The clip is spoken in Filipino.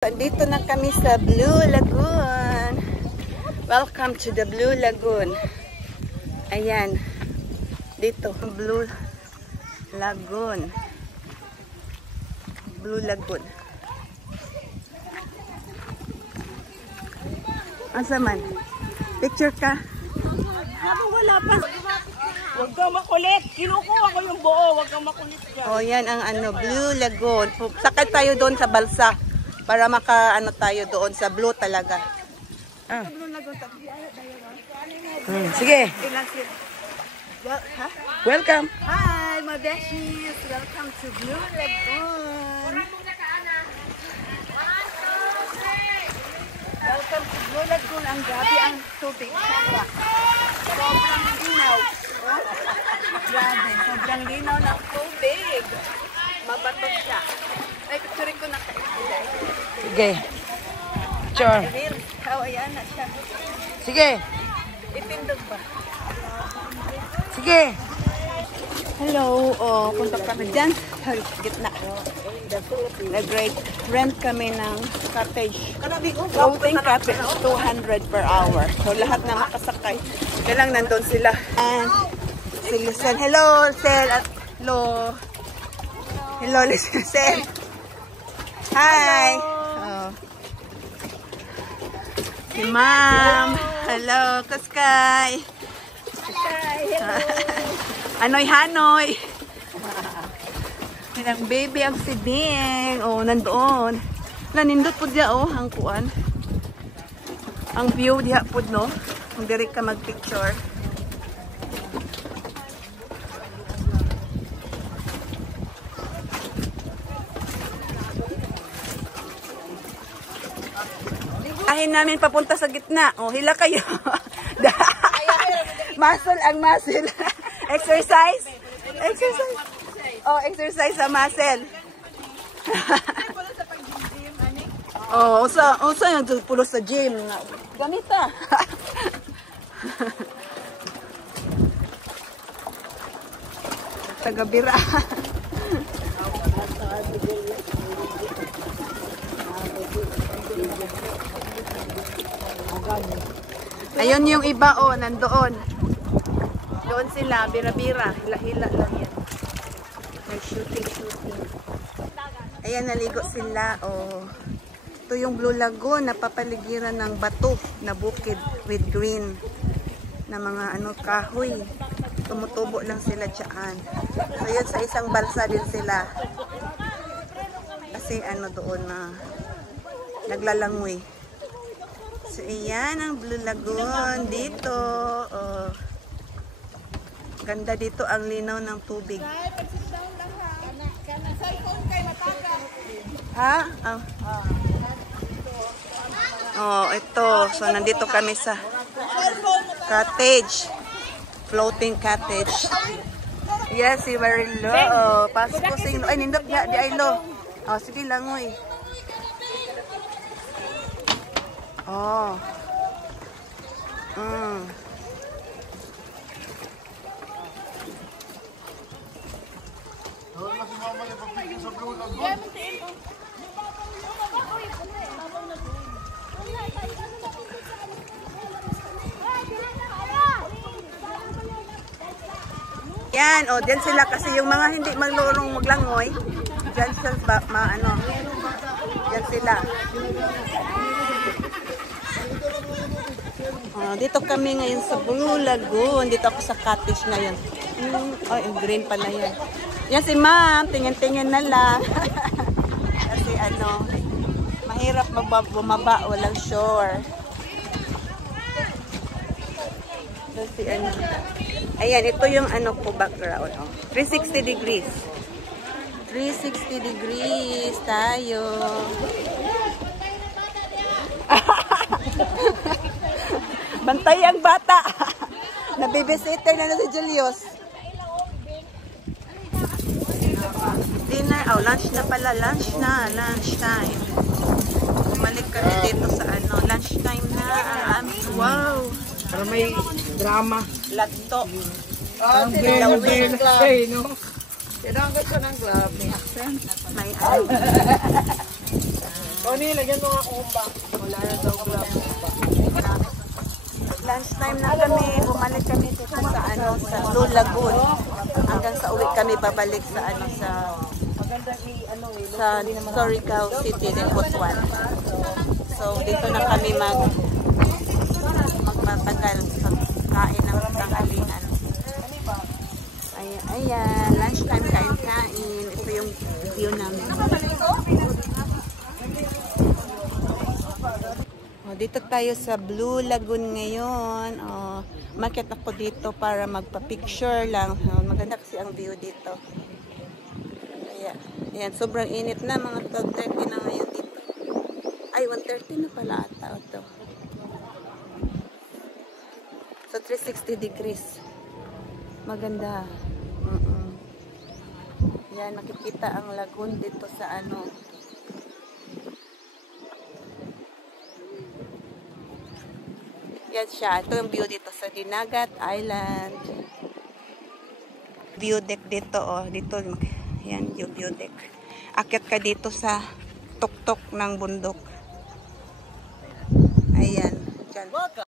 Dito na kami sa Blue Lagoon. Welcome to the Blue Lagoon. Ayan. Dito, Blue Lagoon. Blue Lagoon. Asa man? Picture ka? Wala pa. Huwag kang makulit. Kinukuha ko yung buo. Huwag kang makulit dyan. Oh, yan ang Blue Lagoon. Sakay tayo doon sa balsa para maka tayo doon sa blue talaga. Ah. Sige. Welcome. Hi, my besties. Welcome to Blue Lagoon. Welcome to Blue Lagoon. Ang grabe ang tubig. Sobrang linaw. Grabe, sobrang linaw ng tubig. Mabato siya. Ay, picture ko na kayo. Sige. Sure. Oh, ayan na siya. Sige. Itindog ba? Sige. Hello. Oh, punta kami dyan. Sa gitna. Nag-rent kami ng cottage. Floating cottage, 200 per hour. So, lahat na makasakay. Kailang nandun sila. And, si Lucen. Hello, Lucen. Hello. Hello, Lucen. Hi. Oh. Si Ma'am. Hello, Kaskay. Hello. Anoy Hanoy. Ang baby ang siding. Oh, nandoon. Nanindot po diya ang kuan. Ang view diha po no. Kung diri ka magpicture. Ahin namin papunta sa gitna. Oh, hila kayo. Muscle ang muscle. Exercise. Exercise. Oh, exercise sa muscle. Oh, usa yung pulo sa gym. Ganita. Tagabira. Ayun yung iba nandoon. Doon sila, bira-bira. Hila-hila lang yan. Shooting. Ayan, naligo sila. Oh. Ito yung Blue Lagoon, napapaligiran ng bato na bukid with green na mga kahoy. Tumutubo lang sila dyan. So, yun sa isang balsa din sila. Kasi doon na naglalangoy. So, ayan ang Blue Lagoon dito. Oh. Ganda dito ang linaw ng tubig. Ha? Oh, ito. So, nandito kami sa cottage. Floating cottage. Yes, si Marilo. Oh, pasok ko sing. Ay, nindot nga. Di ay lo. Oh, sige lang, uy. Oh. Yan, diyan sila kasi yung mga hindi malurong maglangoy. Diyan sila, diyan sila. Dito kami ngayon sa Blue Lagoon. Dito ako sa cottage ngayon. Ay, green pala yan. Yan si Ma'am, tingin-tingin na lang. Kasi mahirap bumaba, walang shore. Kasi ayan, ito yung po background. 360 degrees. 360 degrees tayo. Bantay ang bata. Nabibisita na si Julius. Dinner. Oh, lunch na pala. Lunch time. Bumalik kami dito sa lunch time na. Wow. Para may drama. Lato. Ang bel no? Kailangan ko ng glove. May accent. May Oni, lagyan mo nga kumba. Wala na daw kumba. Lunchtime na kami, bumalik kami dito sa sa Blue Lagoon. Hanggang sa uwi kami babalik sa sa Surigao City din, Butuan. So dito na kami magpatagal sa kain ng tanghalian. Ayan, lunchtime kain-kain. Ito yung view namin. Dito tayo sa Blue Lagoon ngayon. Market ako dito para magpa-picture lang. Maganda kasi ang view dito. Ayan, sobrang init na. Mga 12:30 na ngayon dito. Ay, 1:30 na pala ata ito. So, 360 degrees. Maganda. Yan, nakikita ang lagoon dito sa Yan siya. Ito yung view dito sa Dinagat Island. View deck dito, Dito, yan yung view deck. Akyat ka dito sa tuktok ng bundok. Ayan. Dyan.